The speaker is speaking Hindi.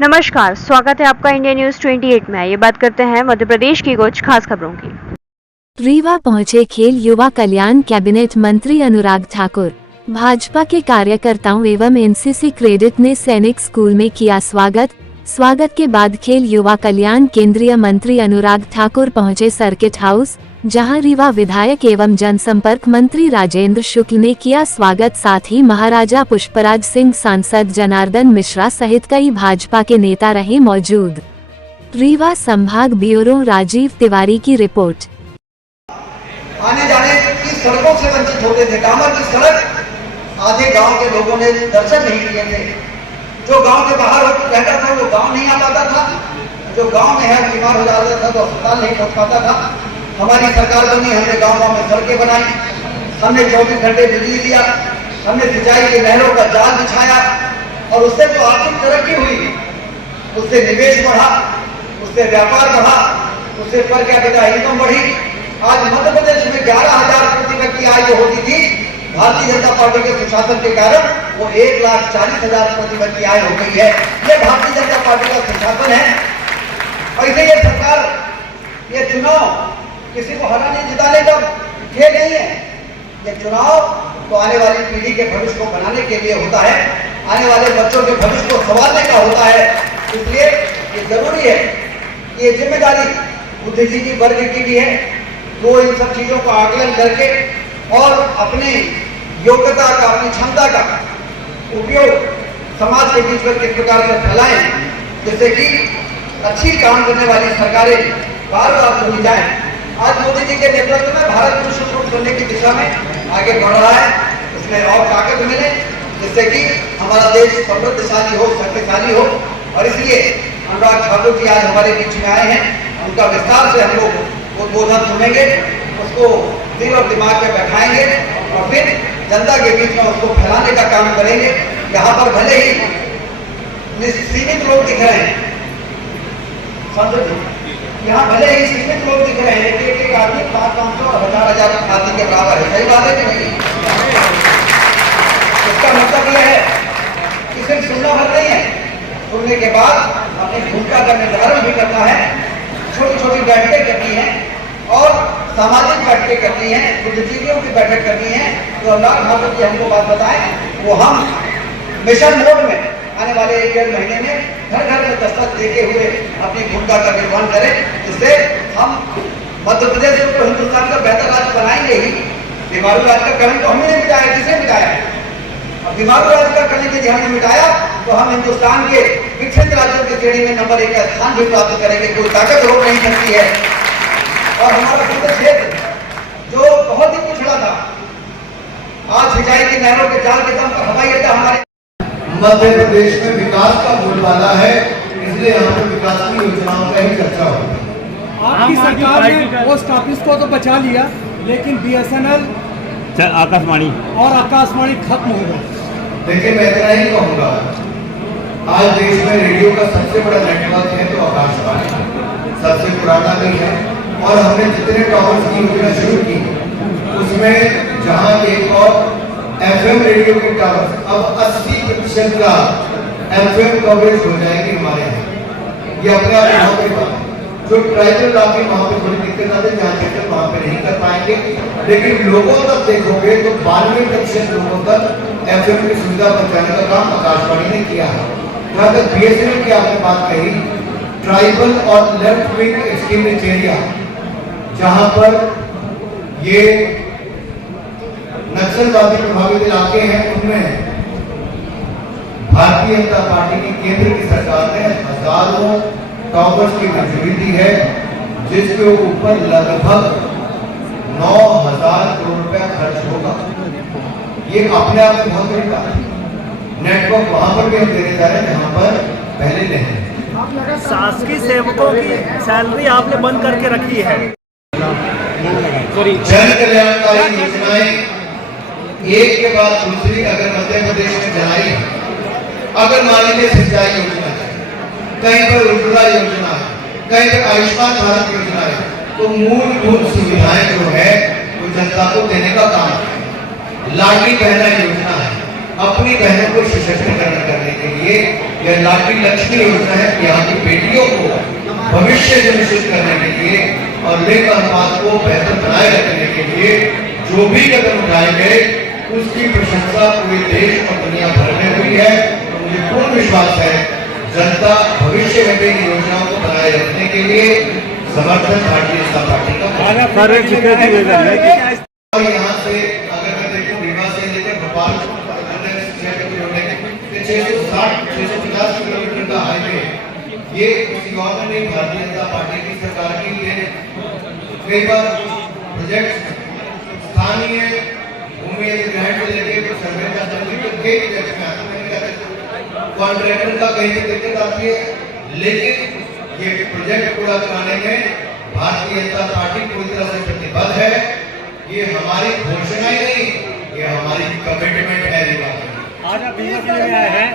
नमस्कार, स्वागत है आपका इंडिया न्यूज 28 में। ये बात करते हैं मध्य प्रदेश की कुछ खास खबरों की। रीवा पहुंचे खेल युवा कल्याण कैबिनेट मंत्री अनुराग ठाकुर। भाजपा के कार्यकर्ताओं एवं एनसीसी कैडेट ने सैनिक स्कूल में किया स्वागत के बाद खेल युवा कल्याण केंद्रीय मंत्री अनुराग ठाकुर पहुंचे सर्किट हाउस, जहां रीवा विधायक एवं जनसंपर्क मंत्री राजेंद्र शुक्ल ने किया स्वागत। साथ ही महाराजा पुष्पराज सिंह, सांसद जनार्दन मिश्रा सहित कई भाजपा के नेता रहे मौजूद। रीवा संभाग ब्यूरो राजीव तिवारी की रिपोर्ट। आने जाने की सड़कों से वंचित होते थे। डामर की सड़क आधे गांव के लोगों ने दर्शन नहीं किए थे। जो गांव के बाहर रहता था वो गांव नहीं आ पाता था, जो गांव में है बीमार हो जाता था तो अस्पताल नहीं पहुंच पाता था। हमारी सरकार बनी, हमने गांव में सड़कें बनाई, हमने 24 घंटे बिजली दिया, हमने सिंचाई के नहरों का जाल बिछाया और उससे तो आर्थिक तरक्की हुई, उससे निवेश बढ़ा, उससे व्यापार बढ़ा, उससे पर कैपिटा इनकम बढ़ी। आज मध्य प्रदेश में 11,000 प्रति व्यक्ति आय जो होती थी, भारतीय जनता पार्टी के सुशासन के कारण वो 1,40,000 प्रति व्यक्ति आय हो गई है। ये भारतीय जनता पार्टी का सुशासन है। ऐसे ये सरकार, ये चुनाव किसी को हराने जिताने का खेल नहीं है। ये चुनाव तो आने वाली पीढ़ी के भविष्य को बनाने के लिए होता है, आने वाले बच्चों के भविष्य को संवारने का होता है। इसलिए ये जरूरी है कि ये जिम्मेदारी बुद्धिजीवी वर्ग की भी है, वो इन सब चीजों का आकलन करके और अपने योग्यता का, अपनी क्षमता का उपयोग समाज के बीच में किस प्रकार से फैलाएं, जिससे कि अच्छी काम करने वाली सरकारें बार बार चुनी जाएं। आज मोदी जी के नेतृत्व में भारत विश्व गुरु बनने की दिशा में आगे बढ़ रहा है। इसमें और ताकत मिले, जिससे कि हमारा देश समृद्धशाली हो, शक्तिशाली हो। और इसलिए अनुराग ठाकुर जी आज हमारे बीच में आए हैं। उनका विस्तार से हम लोग उद्बोधन सुनेंगे, उसको दिल और दिमाग में बैठाएंगे और फिर जनता के बीच में उसको फैलाने का काम करेंगे। यहाँ पर भले ही सीमित लोग दिख रहे हैं, यहाँ भले ही सीमित लोग दिख रहे हैं, लेकिन एक आदमी 500 और 1000 आदमी के बराबर है। सही बात है कि नहीं? इसका मतलब यह है कि सिर्फ सुनना भर नहीं है, सुनने के बाद अपनी भूमिका का निर्धारण भी करना है। छोटी छोटी बैठकें करनी है और सामाजिक बैठकें करनी है, बुद्धिजीवियों की बैठक करनी है। तो अनुराग ठाकुर जी हमको बात बताएं, वो हम मिशन मोड में आने वाले 1-1.5 महीने में घर घर में दस्तक देते हुए अपनी भूमिका का निर्वहन करें, जिससे हम मध्य प्रदेश को हिंदुस्तान का बेहतर राज्य बनाएंगे ही। बीमारू राज्य का कलंक तो हमने नहीं मिटाया, किसे मिटाया है? अब बीमारू राज्य का कलंक यदि हमने मिटाया तो हम हिंदुस्तान के विकसित राज्यों की श्रेणी में नंबर 1 का स्थान भी प्राप्त करेंगे। कोई ताकत रोक नहीं सकती है। और हमारा पूरा क्षेत्र जो बहुत ही पिछड़ा था, आज सिंचाई की नहरों के जाल के दम पर हवाई अड्डा हमारे मध्य प्रदेश में विकास का बोलबाला है, इसलिए यहाँ पे विकास की योजनाओं का ही चर्चा होगी। आपकी सरकार ने पोस्ट ऑफिस को तो बचा लिया, लेकिन BSNL, आकाशवाणी खत्म हो गया। देखिए, मैं इतना ही कहूँगा, आज देश में रेडियो का सबसे बड़ा नेटवर्क है तो आकाशवाणी सबसे पुराना भी है। और हमने जितने टावर्स की योजना शुरू की, उसमें जहाँ एक और FM रेडियो के टावर, अब 80% का FM कवरेज हो जाएगी हमारे यहाँ। ये अपने आप यहाँ पे बात, जो ट्राइबल इलाके वहाँ पे थोड़ी दिक्कत आती है, जहाँ क्षेत्र वहाँ पे नहीं कर पाएंगे, लेकिन लोगों तक देखोगे तो 92% लोगों तक FM की सुविधा पहुँचाने का काम आकाशवाणी ने किया है। जहाँ तक BSNL की आपने बात कही, ट्राइबल और लेफ्ट विंग एक्सट्रीमिस्ट एरिया, जहाँ पर ये नक्सलवादी प्रभावित इलाके हैं, उनमें भारतीय जनता पार्टी की केंद्र की सरकार ने हजारों टावर्स की मंजूरी दी है, जिसके ऊपर लगभग 9,000 करोड़ रुपया खर्च होगा। ये अपने आप में बहुत बड़ी बात है। नेटवर्क वहां पर भी हम देने जा रहे हैं जहां पर पहले नहीं। शासकीय सेवकों की सैलरी आपने बंद करके रखी है। जन कल्याणकारी योजनाएं एक के बाद दूसरी अगर मध्य प्रदेश में चलाई, अगर मान लीजिए सिंचाई योजना है, कहीं पर उज्ज्वला योजना है, कहीं पर आयुष्मान भारत योजना है, तो मूलभूत सुविधाएं जो है वो जनता को देने का काम है। लाडली बहना योजना है, अपनी बहनों को सशक्तिकरण करने के लिए यह लाडली लक्ष्मी योजना है। यहाँ की बेटियों को भविष्य सुनिश्चित करने के लिए और लिंग अनुपात को बेहतर बनाए रखने के लिए जो भी कदम उठाए गए उसकी प्रशंसा पूरे देश और दुनिया भर में हुई है। तो मुझे पूर्ण विश्वास है जनता भविष्य में भी इन योजनाओं को बनाए रखने के लिए समर्थन भारतीय जनता पार्टी का और यहाँ से अगर मैं देखूं रीवा से लेकर भोपाल 650 किलोमीटर का हाईवे ये किसी और ने नहीं, भारतीय जनता पार्टी की सरकार की देन। कई बार प्रोजेक्ट स्थानीय भूमि अधिग्रहण को लेकर सर्वे का कॉन्ट्रैक्टर का कहीं से दिक्कत आती है, लेकिन ये प्रोजेक्ट पूरा कराने में भारतीय जनता पार्टी पूरी तरह से प्रतिबद्ध है। ये हमारी घोषणा ही नहीं, ये हमारी कमिटमेंट है। आज आप रीवा जिले में आए हैं,